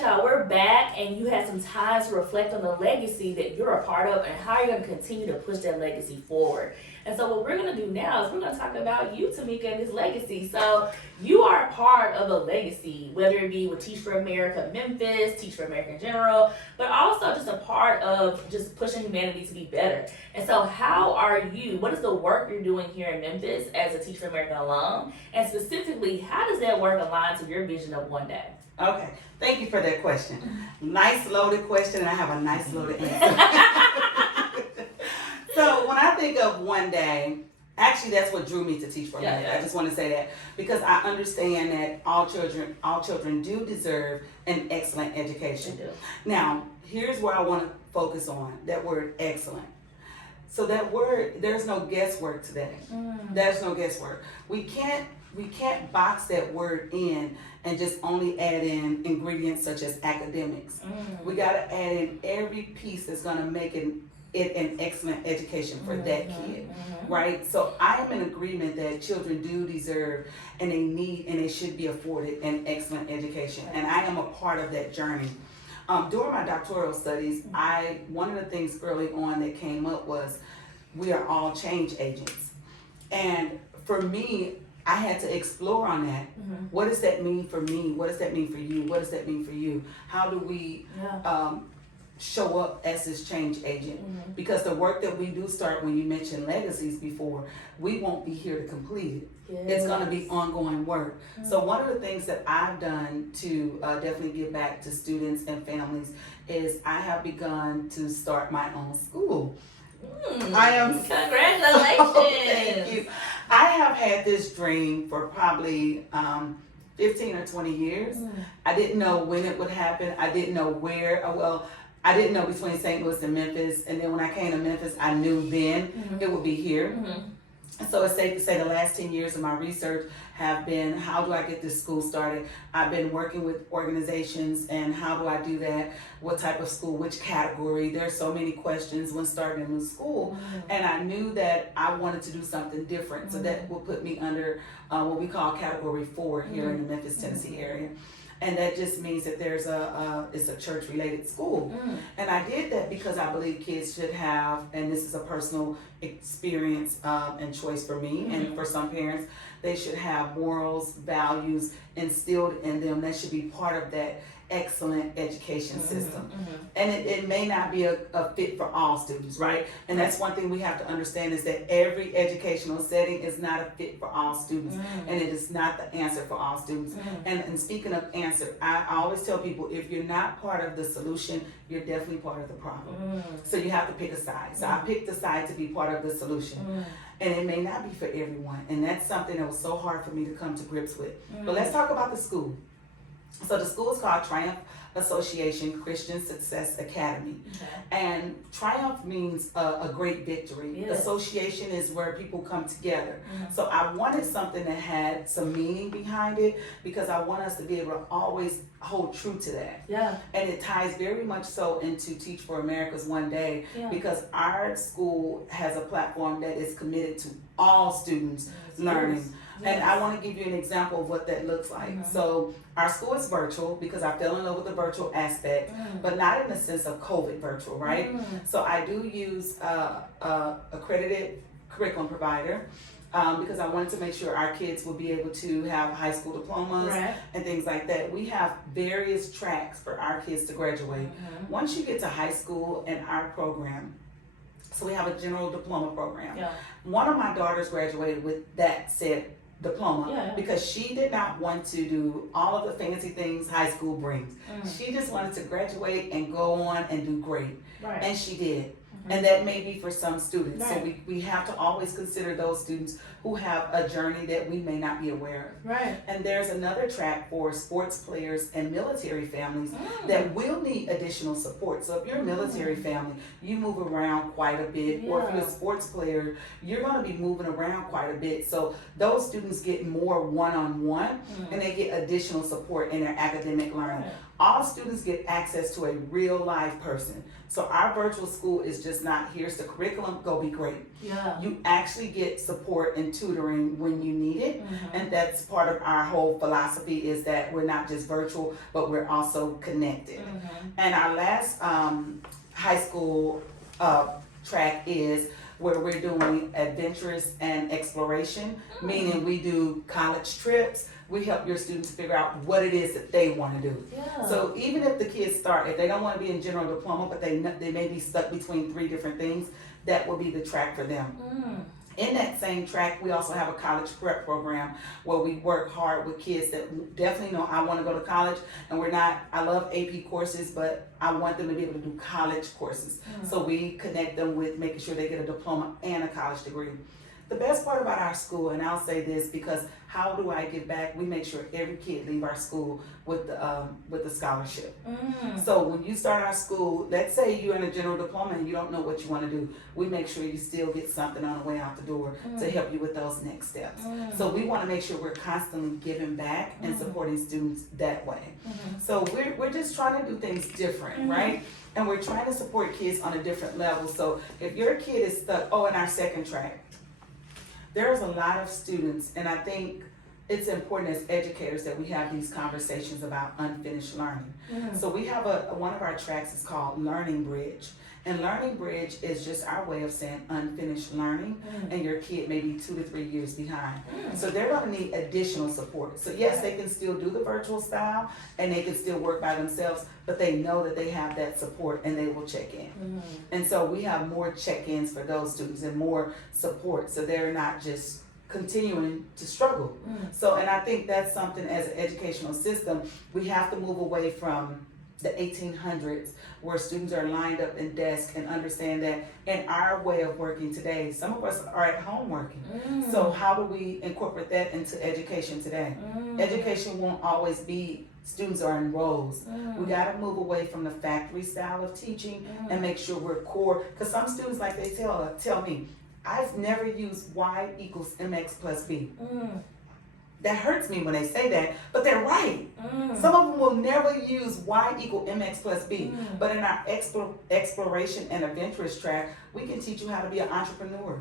right, y'all, we're back, and you had some time to reflect on the legacy that you're a part of and how you're going to continue to push that legacy forward. And so what we're going to do now is we're going to talk about you, Tamika, and this legacy. So you are a part of a legacy, whether it be with Teach for America Memphis, Teach for America in general, but also just a part of just pushing humanity to be better. And so what is the work you're doing here in Memphis as a Teach for America alum? And specifically, how does that work align to your vision of one day? Okay, thank you for that question. Nice loaded question, and I have a nice loaded answer. So when I think of one day, actually that's what drew me to Teach for America. Yeah. I just want to say that because I understand that all children do deserve an excellent education. They do. Now, here's where I want to focus on that word excellent. So that word, there's no guesswork to that. There's no guesswork. We can't box that word in and just only add in ingredients such as academics. We got to add in every piece that's going to make it an excellent education for that kid, right? So I am in agreement that children do deserve and they need and they should be afforded an excellent education, and I am a part of that journey. During my doctoral studies, one of the things early on that came up was we are all change agents, and for me, I had to explore on that. What does that mean for me? What does that mean for you? What does that mean for you? How do we show up as this change agent? Because the work that we do start, when you mentioned legacies before, we won't be here to complete it. It's going to be ongoing work. So one of the things that I've done to definitely give back to students and families is I have begun to start my own school. I am Congratulations. Thank you. I have had this dream for probably 15 or 20 years. I didn't know when it would happen. I didn't know where. I didn't know between St. Louis and Memphis. And then when I came to Memphis, I knew then it would be here. So it's safe to say the last 10 years of my research have been, how do I get this school started? I've been working with organizations, and how do I do that? What type of school, which category? There's so many questions when starting a new school. And I knew that I wanted to do something different. So that will put me under what we call Category 4 here in the Memphis, Tennessee area. And that just means that it's a church-related school. And I did that because I believe kids should have, and this is a personal experience and choice for me and for some parents, they should have morals, values instilled in them. That should be part of that excellent education system. And it may not be a fit for all students, right? And that's one thing we have to understand, is that every educational setting is not a fit for all students, and it is not the answer for all students. And speaking of answer, I always tell people, if you're not part of the solution, you're definitely part of the problem. So you have to pick a side. So I picked the side to be part of the solution. And it may not be for everyone, and that's something that was so hard for me to come to grips with. But let's talk about the school. So the school is called Triumph Association Christian Success Academy. And triumph means a great victory. Association is where people come together. So I wanted something that had some meaning behind it, because I want us to be able to always hold true to that. And it ties very much so into Teach for America's One Day, because our school has a platform that is committed to all students learning. And I want to give you an example of what that looks like. So our school is virtual because I fell in love with the virtual aspect, but not in the sense of COVID virtual, right? So I do use accredited curriculum provider because I wanted to make sure our kids will be able to have high school diplomas and things like that. We have various tracks for our kids to graduate. Once you get to high school in our program, so we have a general diploma program. One of my daughters graduated with that said diploma because she did not want to do all of the fancy things high school brings. She just wanted to graduate and go on and do great. And she did. And that may be for some students. So we have to always consider those students who have a journey that we may not be aware of. And there's another track for sports players and military families that will need additional support. So if you're a military family, you move around quite a bit, or if you're a sports player, you're going to be moving around quite a bit. So those students get more one-on-one and they get additional support in their academic learning. All students get access to a real live person. So our virtual school is is just not, here's the curriculum, go be great. Yeah. You actually get support and tutoring when you need it. And that's part of our whole philosophy, is that we're not just virtual, but we're also connected. And our last high school track is where we're doing adventurous and exploration, meaning we do college trips. We help your students figure out what it is that they want to do. Yeah. So even if the kids start, if they don't want to be in general diploma, but they may be stuck between 3 different things, that will be the track for them. In that same track, we also have a college prep program where we work hard with kids that definitely know, I want to go to college, and I love AP courses, but I want them to be able to do college courses. So we connect them with making sure they get a diploma and a college degree. The best part about our school, and I'll say this because how do I give back? We make sure every kid leave our school with the scholarship. So when you start our school, let's say you're in a general diploma and you don't know what you want to do, we make sure you still get something on the way out the door to help you with those next steps. So we want to make sure we're constantly giving back and supporting students that way. So we're just trying to do things different, right? And we're trying to support kids on a different level. So if your kid is stuck, in our second track, there's a lot of students, and I think it's important as educators that we have these conversations about unfinished learning. So we have one of our tracks is called Learning Bridge. And Learning Bridge is just our way of saying unfinished learning, and your kid may be 2 to 3 years behind. So they're going to need additional support. So yes, they can still do the virtual style, and they can still work by themselves, but they know that they have that support, and they will check in. And so we have more check-ins for those students and more support, so they're not just continuing to struggle. So, and I think that's something as an educational system, we have to move away from the 1800s where students are lined up in desks, and understand that in our way of working today, some of us are at home working. So how do we incorporate that into education today? Education won't always be students are in rows. We got to move away from the factory style of teaching and make sure we're core, because some students, like they tell me, I've never used y equals mx plus b. That hurts me when they say that, but they're right. Some of them will never use y equal mx plus b, but in our exploration and adventurous track, we can teach you how to be an entrepreneur.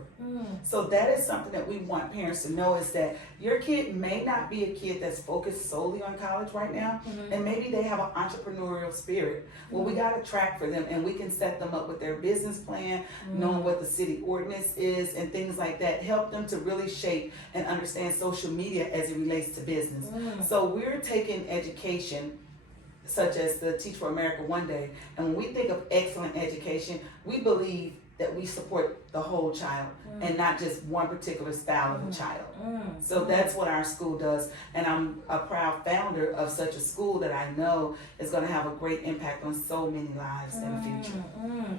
So that is something that we want parents to know, is that your kid may not be a kid that's focused solely on college right now, and maybe they have an entrepreneurial spirit. Well, we got a track for them, and we can set them up with their business plan, knowing what the city ordinance is and things like that, help them to really shape and understand social media as it relates to business. So we're taking education such as the Teach for America One Day, and when we think of excellent education, we believe that we support the whole child and not just one particular style of a child. So that's what our school does, and I'm a proud founder of such a school that I know is going to have a great impact on so many lives in the future.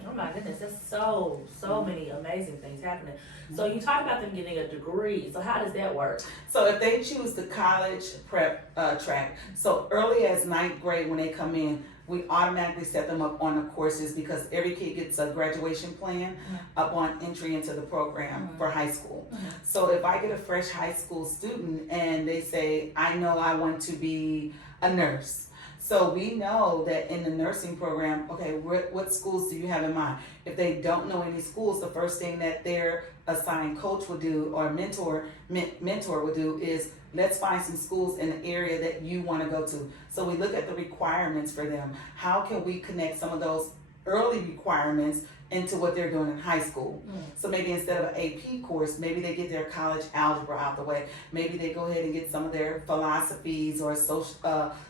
Oh my goodness, that's so many amazing things happening. So you talked about them getting a degree. So how does that work? So if they choose the college prep track, so early as 9th grade when they come in, we automatically set them up on the courses, because every kid gets a graduation plan upon entry into the program for high school. So if I get a fresh high school student and they say, I know I want to be a nurse. So we know that in the nursing program, okay, what schools do you have in mind? If they don't know any schools, the first thing that their assigned coach will do, or mentor will do, is let's find some schools in the area that you want to go to. So we look at the requirements for them. How can we connect some of those early requirements into what they're doing in high school? So maybe instead of an AP course, maybe they get their college algebra out the way. Maybe they go ahead and get some of their philosophies or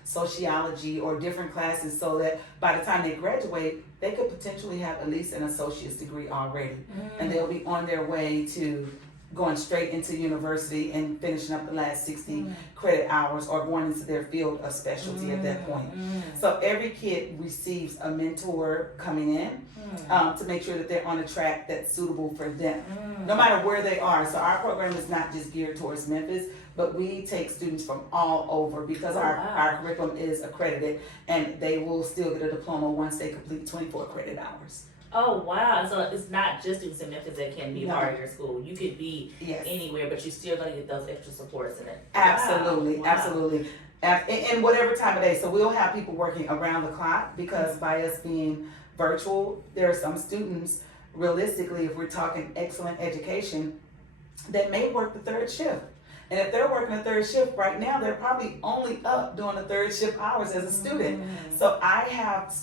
sociology or different classes, so that by the time they graduate, they could potentially have at least an associate's degree already. And they'll be on their way to going straight into university and finishing up the last 60 credit hours, or going into their field of specialty at that point. So every kid receives a mentor coming in to make sure that they're on a track that's suitable for them, no matter where they are. So our program is not just geared towards Memphis, but we take students from all over, because our curriculum is accredited, and they will still get a diploma once they complete 24 credit hours. Oh wow! So it's not just students in Memphis that can be part of your school. You could be anywhere, but you're still going to get those extra supports in it. Absolutely, absolutely. In whatever time of day. So we'll have people working around the clock, because by us being virtual, there are some students realistically, if we're talking excellent education, that may work the third shift. And if they're working a third shift right now, they're probably only up doing the third shift hours as a student. So I have,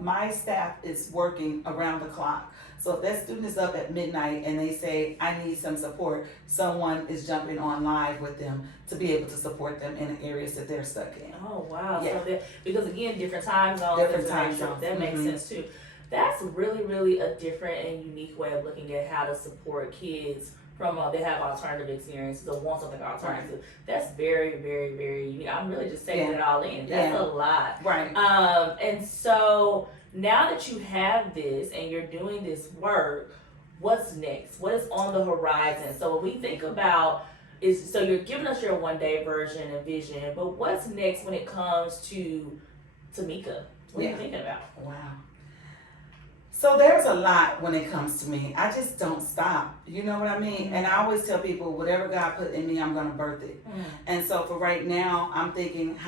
my staff is working around the clock. So if that student is up at midnight and they say, I need some support, someone is jumping on live with them to be able to support them in the areas that they're stuck in. Oh, wow. Yeah. So because again, different time zones. Different time zones. That makes sense too. That's really, really a different and unique way of looking at how to support kids from they have alternative experiences or want something alternative. Right. That's very, very, very unique. I'm really just taking it all in. That's a lot. Right. And so now that you have this and you're doing this work, what's next? What is on the horizon? So when we think about so you're giving us your one day version and vision, but what's next when it comes to Tamika? What are you thinking about? Wow. So there's a lot when it comes to me. I just don't stop. You know what I mean? And I always tell people, whatever God put in me, I'm going to birth it. And so for right now, I'm thinking,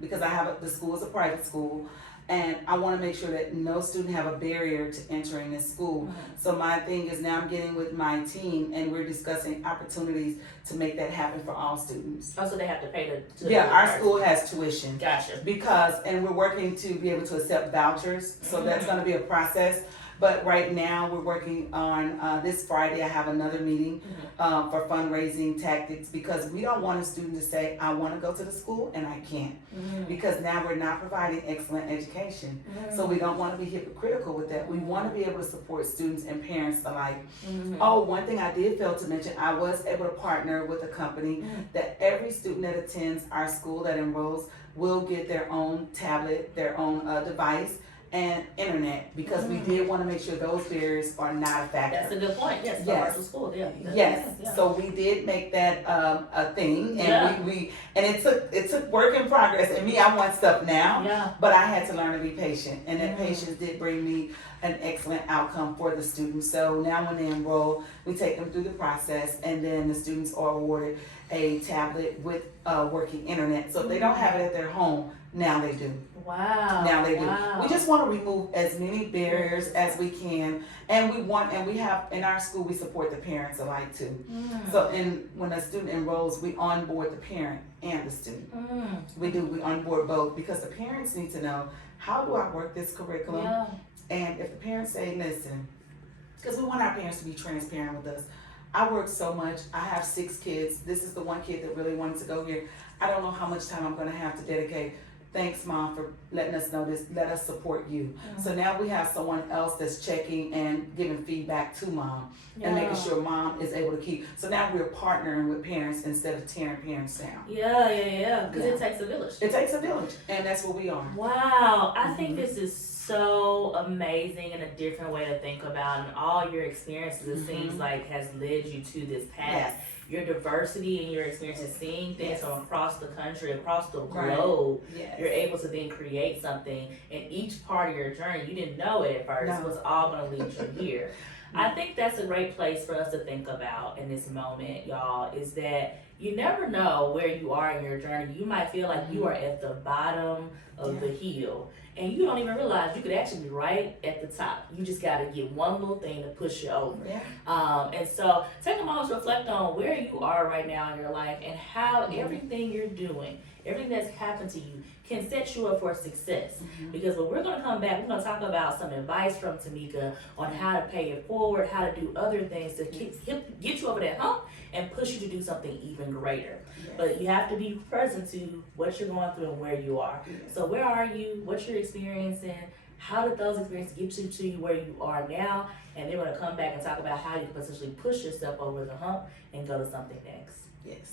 because I have the school is a private school, and I want to make sure that no student have a barrier to entering this school. So my thing is now I'm getting with my team and we're discussing opportunities to make that happen for all students. Oh, so they have to pay our school has tuition. Gotcha. And we're working to be able to accept vouchers. So that's going to be a process. But right now we're working on, this Friday I have another meeting for fundraising tactics, because we don't want a student to say, I want to go to the school and I can't. Because now we're not providing excellent education. So we don't want to be hypocritical with that. We want to be able to support students and parents alike. Oh, one thing I did fail to mention, I was able to partner with a company that every student that attends our school that enrolls will get their own tablet, their own device, and internet, because we did want to make sure those barriers are not a factor. That's a good point. Yes. Commercial school. Yeah. Yes. So we did make that a thing, and we it took work in progress. And me, I want stuff now. Yeah. But I had to learn to be patient, and that patience did bring me an excellent outcome for the students. So now when they enroll, we take them through the process, and then the students are awarded a tablet with working internet. So if they don't have it at their home, now they do. Wow. Now they do. We just want to remove as many barriers as we can, and we have in our school we support the parents alike too. So when a student enrolls, we onboard the parent and the student. We onboard both, because the parents need to know, how do I work this curriculum? And if the parents say, listen, because we want our parents to be transparent with us. I work so much. I have 6 kids. This is the one kid that really wanted to go here. I don't know how much time I'm going to have to dedicate. Thanks, Mom, for letting us know this. Let us support you. So now we have someone else that's checking and giving feedback to Mom and making sure Mom is able to keep. So now we're partnering with parents instead of tearing parents down. Because it takes a village. It takes a village, and that's what we are. Wow. I think this is so amazing and a different way to think about, and all your experiences, it seems like, has led you to this path. Your diversity and your experiences, seeing things from across the country, across the globe, you're able to then create something. And each part of your journey, you didn't know it at first, was all going to lead you here. I think that's a great place for us to think about in this moment, y'all, is that you never know where you are in your journey. You might feel like you are at the bottom of the hill, and you don't even realize you could actually be right at the top. You just got to get one little thing to push you over. And so take a moment to reflect on where you are right now in your life, and how everything you're doing, everything that's happened to you, can set you up for success. Because when we're going to come back, we're going to talk about some advice from Tamika on how to pay it forward, how to do other things to get you over that hump and push you to do something even greater. But you have to be present to what you're going through and where you are. So where are you? What you're experiencing? How did those experiences get you to where you are now? And then we're going to come back and talk about how you can potentially push yourself over the hump and go to something next. Yes.